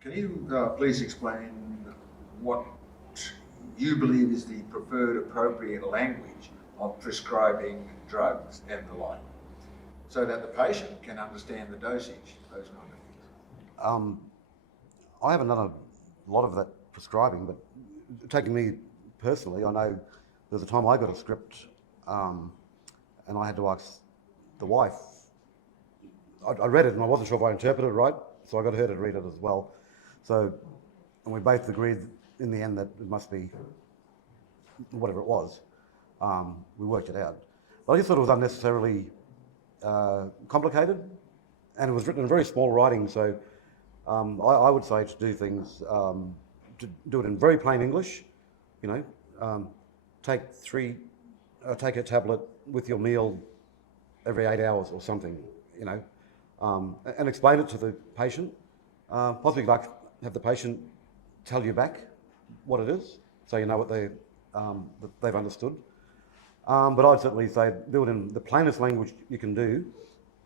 Can you please explain what you believe is the preferred appropriate language of prescribing drugs and the like, so that the patient can understand the dosage, those kind of things? I haven't done a lot of that prescribing, but taking me personally, I know there was a time I got a script and I had to ask the wife. I read it and I wasn't sure if I interpreted it right, so I got her to read it as well. So, and we both agreed in the end that it must be whatever it was. We worked it out. But I just thought it was unnecessarily complicated, and it was written in very small writing, so I would say to do things, to do it in very plain English, take a tablet with your meal every 8 hours or something, and explain it to the patient. Possibly like have the patient tell you back what it is, so you know what that they've understood. But I'd certainly say do it in the plainest language you can do,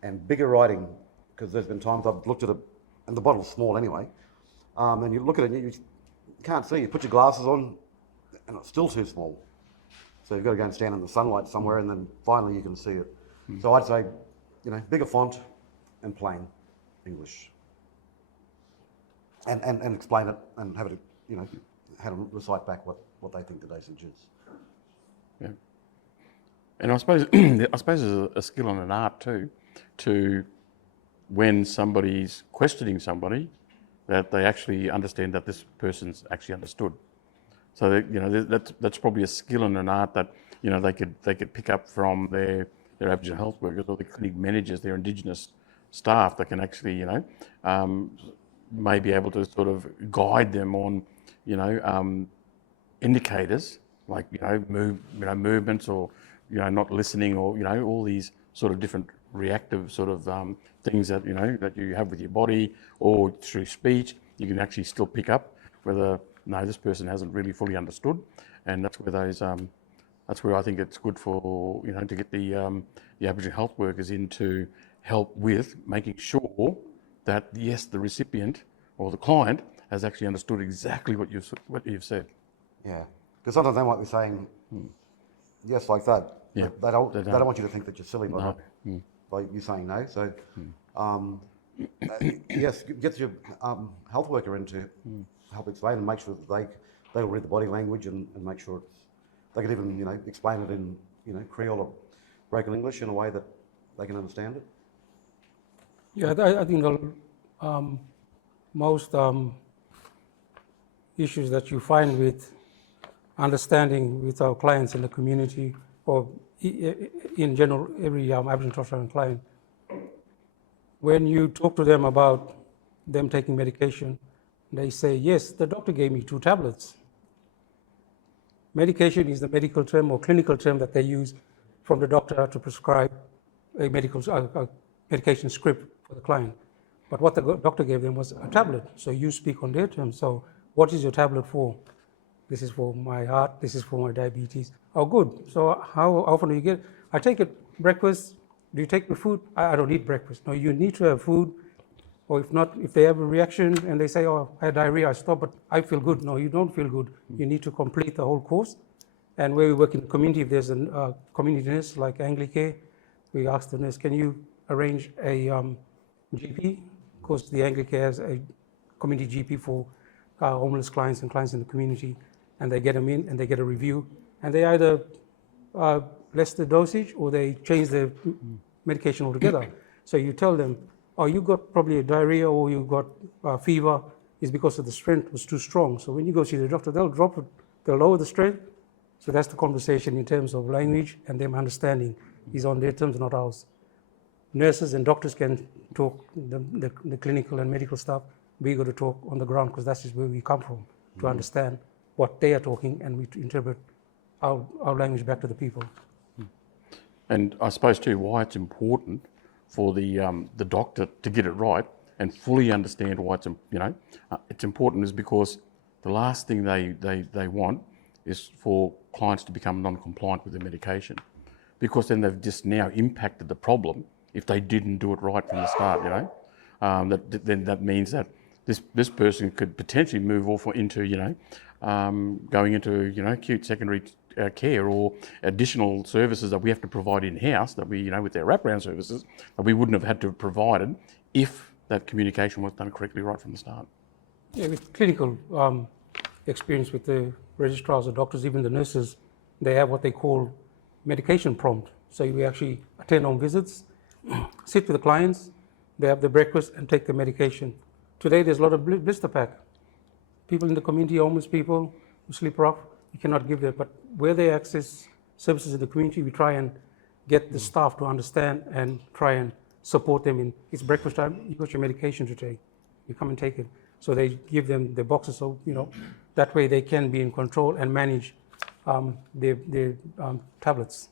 and bigger writing, because there's been times I've looked at it, and the bottle's small anyway, and you look at it and you can't see. You put your glasses on, and it's still too small. So you've got to go and stand in the sunlight somewhere, and then finally you can see it. So I'd say, bigger font and plain English, and explain it and have it, how to recite back what they think the dosage is. Yeah. And I suppose there's a skill and an art too, to when somebody's questioning somebody, that they actually understand that this person's actually understood. So that, that's probably a skill and an art that they could pick up from their Aboriginal health workers or the clinic managers, their Indigenous staff that can actually may be able to sort of guide them on indicators like movements or not listening, or all these sort of different reactive sort of things that that you have with your body or through speech. You can actually still pick up whether this person hasn't really fully understood, and that's where those that's where I think it's good for to get the Aboriginal health workers in to help with making sure that yes, the recipient or the client has actually understood exactly what you've said. Yeah, because sometimes they might be saying yes like that. Yeah, they don't want you to think that you're silly by you saying no. So yes, get your health worker in to help explain and make sure that they'll read the body language and make sure they can even explain it in Creole or broken English in a way that they can understand it. Yeah, I think the most issues that you find with understanding with our clients in the community, or in general, every Aboriginal Torres Strait client, when you talk to them about them taking medication, they say, yes, the doctor gave me 2 tablets. Medication is the medical term or clinical term that they use from the doctor to prescribe a medication script for the client. But what the doctor gave them was a tablet. So you speak on their terms. So what is your tablet for? This is for my heart. This is for my diabetes. Oh, good. So how often do you get? I take it breakfast. Do you take the food? I don't eat breakfast. No, you need to have food. Or if not, if they have a reaction and they say, oh, I had diarrhea, I stop, but I feel good. No, you don't feel good. You need to complete the whole course. And where we work in the community, if there's a community nurse like Anglicare, we ask the nurse, can you arrange a GP? Of course, the Anglicare has a community GP for homeless clients and clients in the community, and they get them in and they get a review, and they either less the dosage or they change the medication altogether. So you tell them, oh, you got probably a diarrhea or you got fever, is because of the strength was too strong. So when you go see the doctor, they'll drop it, they'll lower the strength. So that's the conversation in terms of language and them understanding is on their terms, not ours. Nurses and doctors can talk the clinical and medical stuff. We got to talk on the ground because that's just where we come from, to understand what they are talking, and we interpret our language back to the people. And I suppose too why it's important for the doctor to get it right and fully understand why it's important is because the last thing they want is for clients to become non-compliant with their medication, because then they've just now impacted the problem if they didn't do it right from the start. That means that this person could potentially move off into, going into, acute secondary care or additional services that we have to provide in-house that we, with their wraparound services, that we wouldn't have had to have provided if that communication was done correctly right from the start. Yeah, with clinical experience with the registrars, the doctors, even the nurses, they have what they call medication prompt. So we actually attend on visits, sit with the clients, they have the breakfast and take the medication. Today there's a lot of blister pack. People in the community, homeless people who sleep rough, you cannot give that. But where they access services in the community, we try and get the staff to understand and try and support them in, it's breakfast time, you got your medication to take, you come and take it. So they give them the boxes, so that way they can be in control and manage their tablets.